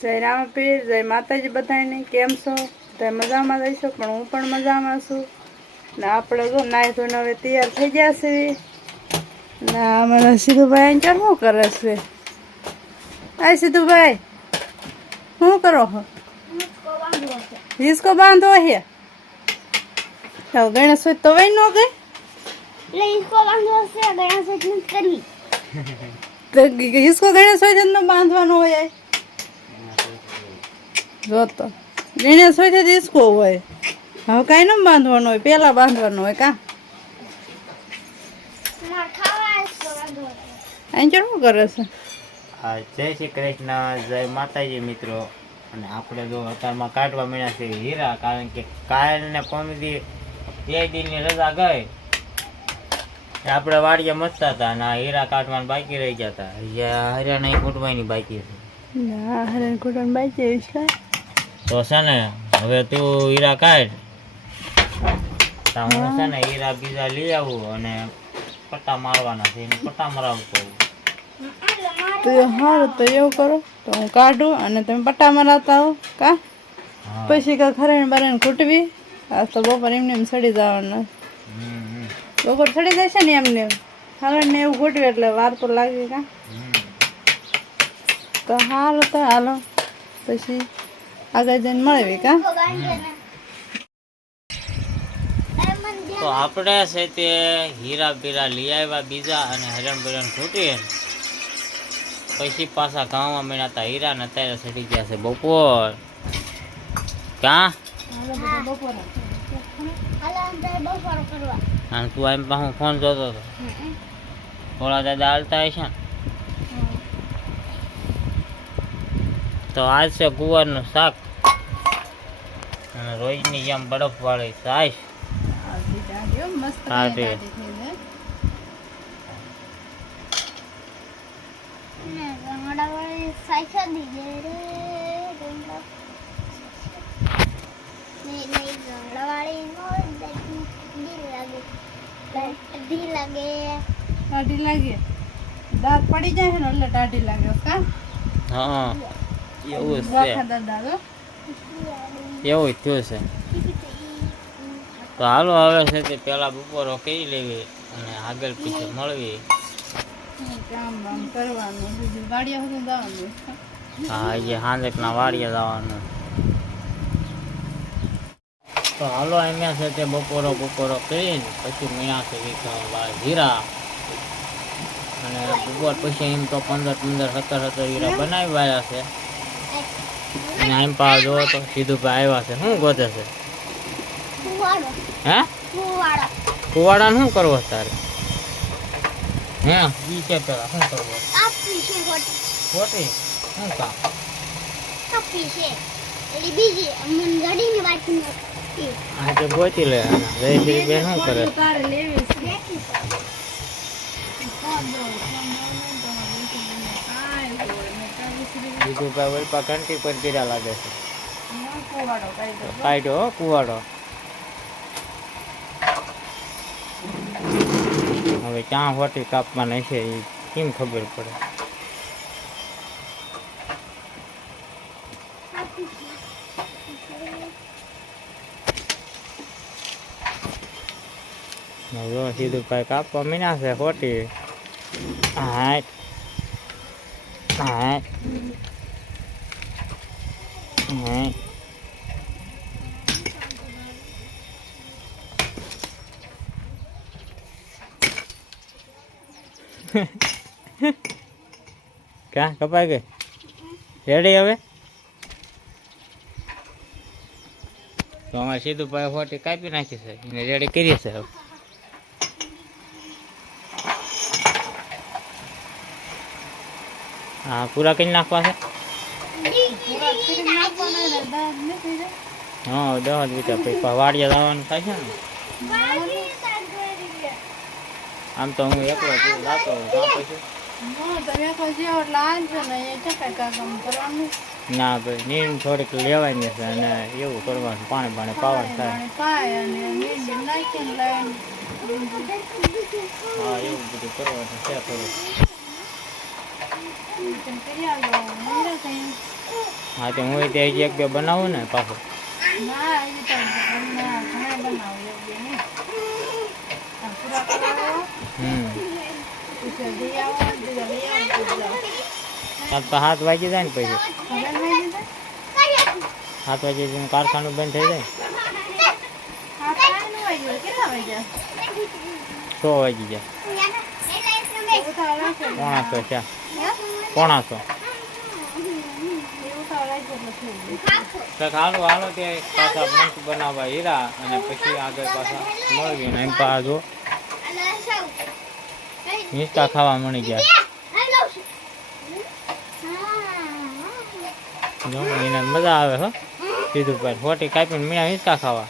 જય રામપીર, જય માતાજી બધાને. કેમ છો? બધા મજામાં રહીશો, પણ હું પણ મજામાં છું. ને આપણે જો નાહી ધોઈને હવે તૈયાર થઈ ગયા છે. ને અમારા સિદ્ધુભાઈ અંચાર શું કરે છે? આ સિદ્ધુભાઈ શું કરો છો? હિસકો બાંધવો છે. ગણેશ હોય તો વહી ન ગઈ હિસકો બાંધવો છે. ગણેશ હોય કરવી તો હિસકો ગણેશ હોય તો બાંધવાનો હોય. જો તો ગણેશ હોય તો હિસકો હોય. હવે કાંઈ ન બાંધવાનું હોય, પેલા બાંધવાનું હોય. કા અંચાર શું કરે છે? જય શ્રી કૃષ્ણ, જય માતાજી મિત્રો. અને આપણે જો અત્યારમાં કાઢવા મળ્યા છે હીરા, કારણ કે કાલ ને પમદી 2 દિનની રજા ગઈ આપણે વાડીએ મસ્તા હતા અને આ હીરા કાઢવાનું બાકી રહી ગયા હતા. હરિયાણા કૂટવાની બાકી છે. ના હરણ કુટન બાકી છે. તો છે ને હવે તું હીરા કાઢ, તો હું છે ને હીરા બીજા લઈ આવું અને પટ્ટા મારવાના છે. એને પટ્ટા મરાવતો તો સારું, તો એવું કરો તો હું કાઢું અને તમે પટ્ટા મરાવતા હો. કા પછી કા ખરણ બરણ ખૂટવી. આ તો બપોર એમને એમ સડી જવાનું. બપોર સડી જાય છે ને એમને ખરણ ને એવું ખૂટવી એટલે વાર તો લાગે. કા તો સારું, તો હાલો પછી આગળ જઈને મળવી. કા તો આપણે છે તે હીરા બીરા લઈ આવ્યા બીજા અને હરણ બરણ ખૂટી પછી પાછા ગામમાં મળ્યા હતા હીરા ને અત્યારે સડી ગયા છે બપોર. ક્યાં અને તું એમ હું ફોન જોતો હતો. થોડા દાદા હાલતા હશે ને. તો આજ છે ગુવારનું શાક અને રોજની જેમ બરફ વાળી છાશ. ટાઢી લાગે, દાંત પડી જાય ને એટલે ટાઢી લાગે. કા હા એવું છે, એવું જ થયું છે. તો હાલો હવે છે તે પેલા બપોરો કરી લેવી અને આગળ પીછે મળવી. કામ બામ કરવાનું, બીજું વાડિયા સુધી જવાનું. હા એ હાંજકના વાડીએ જવાનું. તો હાલો અહીંયા છે તે બપોરો કરીને પછી મેળા છે હીરા અને બપોર પછી એમ તો 15-17 હીરા બનાવી વાળ્યા છે. અને એમ પા જોવો તો સીધુભાઈ આવ્યા છે. શું ગોતે છે? હે કુવાડા શું કરવો તારે? હે ઈ કે પેલા શું કરવો? ખોટી શું કામ? આજે ગોતી લે. જયશ્રી બેન શું કરે? સીધુભાઈ વલપા ઘંટી પર ગીરા લાગે છે. કાઢ્યો કુવાડો. હવે ક્યાં હોટી કાપવાના છે એ કેમ ખબર પડે? જો સીધુભાઈ કાપવા મીના છે હોટી. હા હા હા ક્યાં કપાઈ ગઈ? રેડી હવે? તો અમારે સીધુભાઈ હોટી કાપી નાખી છે એને રેડી કરીએ છે. હવે હા પૂરા કરી નાખવા છે. હા 10 વીટા પછી વાડીએ જવાનું થાય છે ને. આમ તો હું એકલો જાતો પછી ના ભાઈ નીંદ થોડીક લેવાની છે અને એવું કરવાનું પાણી પાવાનું થાય. હા એવું બધું કરવાનું છે થોડું. હા તો હું તે હજી એક બે બનાવું ને પાછો. ના એ તો ઘણા બનાવો યોગ્ય નહીં. આ પૂરા કરાવો પછી લઈ આવો બીજા લઈ આવો તો જાઓ. આજ તો 7 વાગી જાય ને પછી હવે લઈ લીધા 7 વાગે કારખાનું બંધ થઈ જાય. હા કાંઈ ન વાગ્યું કેટલા વાગ્યા 6 વાગી જાય. ઉતાવળ રાખો પોણા 6 છે. પોણા 6. ઉતાવળ રાખજો એટલે થઈ જાય. તો હાલો તે પાછા મંચ બનાવવા હીરા અને પછી આગળ પાછા મળવી ને એમ પા જો હિંચકા ખાવા મળી ગયા. જો એને મજા આવે હો સીધું પર હોટી કાપીને મીણા હિંચકા ખાવા.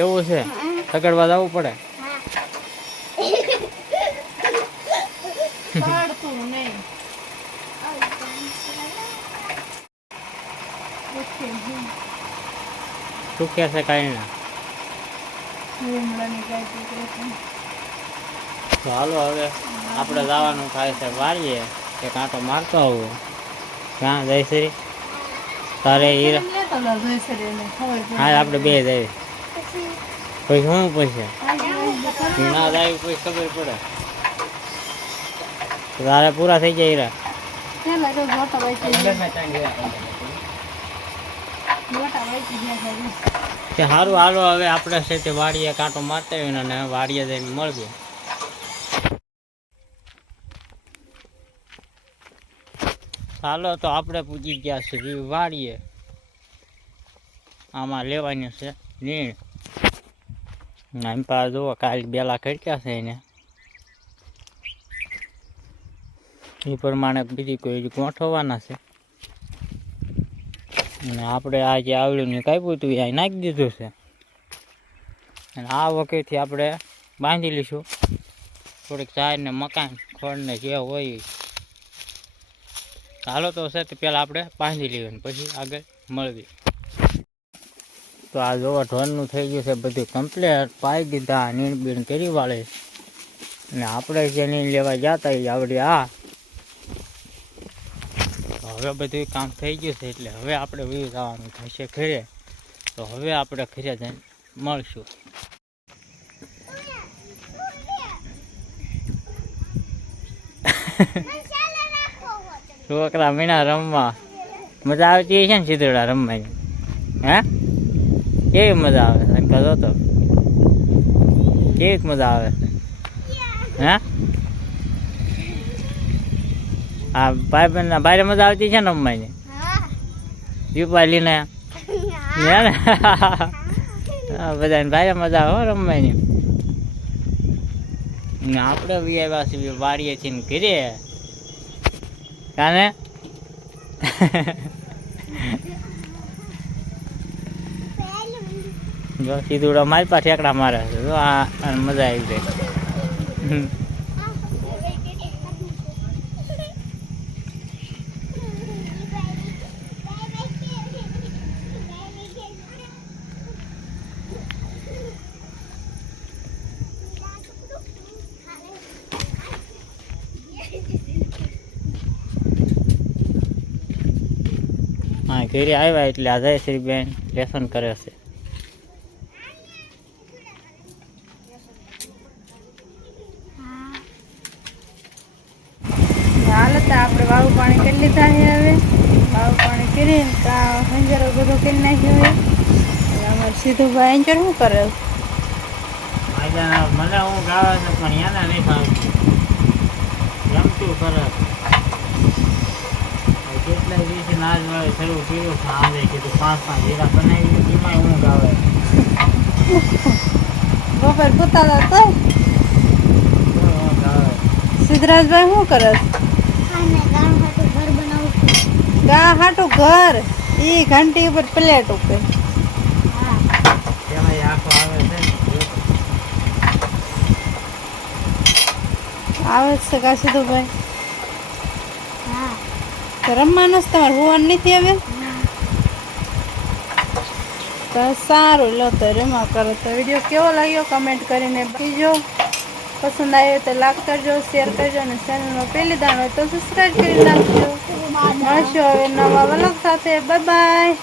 એવું છે તગડવા જવું પડે. પાડતું નહીં શું કે છે કાંઈ ના. લીમડાની ગાય પીકરે તો હાલો હવે આપણે જવાનું થાય છે વાળીએ કે કાંટો મારતો આવું. ક્યાં જાય છે તારે હીરા? હા આપણે બે જાય પછી શું પછી ના જાય પછી ખબર પડે. તારે પૂરા થઈ જાય હીરા. કે સારું હાલો હવે આપણે છે તે વાડીએ કાંટો મારતા હોય ને વાડીએ જઈને મળીએ. ચાલો તો આપણે પૂછી ગયા છે વાડીએ. આમાં લેવાની છે નીણ. એમ પા જુઓ કાલે બેલા ખડક્યા છે એને એ પ્રમાણે બીજી કોઈ ગોઠવવાના છે. અને આપણે આ જે આવડ્યું કાપ્યું હતું એ નાખી દીધું છે. અને આ વખતથી આપણે બાંધી લઈશું થોડીક ચાર ને મકાન ખોળને જે હોય. હાલો તો છે તો પહેલાં આપણે બાંધી લઈએ પછી આગળ મળવી. તો આ જોવા ઢોરનું થઈ ગયું છે બધું કમ્પ્લેટ પાઈ દીધા નીણ બીણ કરી વાળે. અને આપણે જે નીણ લેવા જતા એ આવડી આ હવે બધું કામ થઈ ગયું છે એટલે હવે આપણે વી જવાનું થશે ઘરે. તો હવે આપણે ઘરે જઈને મળશું. છોકરા મીણા રમવા મજા આવતી છે ને સીધડા રમવાની. હે કેવી મજા આવે છે કહો તો કેવી મજા આવે છે? હે હા ભાઈ બહેન બારે મજા આવતી છે ને રમવાની? દીપાલીને ને બધાને ભારે મજા આવે રમવાની. ને આપણે બી આવ્યા છીએ વાડીએ છીએ ઘરે કાને. જો સીધુડા મારી પાસે ઠેકડા મારે છે. જો આ મજા આવી ગઈ. હા ઘરે આવ્યા એટલે આ જયશ્રી બેન લેસન કરે છે. હાલ તો આપણે વાવું પાણી કરી લીધા છે. હવે વાવું પાણી કરીને હંજરો બધો કરી નાખ્યો હોય. અમારે સીધું ભાઈ હંજર શું કરે? મને હું ગાવે છે પણ એને નહીં ખાવતું રમતું કરે. કેટલાય દિવસે નાજ વાળે શરૂ કર્યું છે. આજે કીધું 5 હીરા બનાવી એમાં હું ગાવે. બપોર પૂતા હતા સિદ્ધરાજભાઈ શું કરે? ગા હાટું ઘર ઈ ઘંટી ઉપર પ્લેટ ઉપર આખો આવે આવે છે. કા સીધુભાઈ તો રમવાનું જ તમારે હોવાનું નથી હવે? તો સારું લો તો રમા કરો. તો વિડીયો કેવો લાગ્યો કમેન્ટ કરીને કહેજો. પસંદ આવ્યો તો લાઈક કરજો, શેર કરજો અને ચેનલમાં પહેલી દાણ હોય તો સબસ્ક્રાઈબ કરી નાખજો. મળશું હવે નવા વ્લોગ સાથે. Bye bye.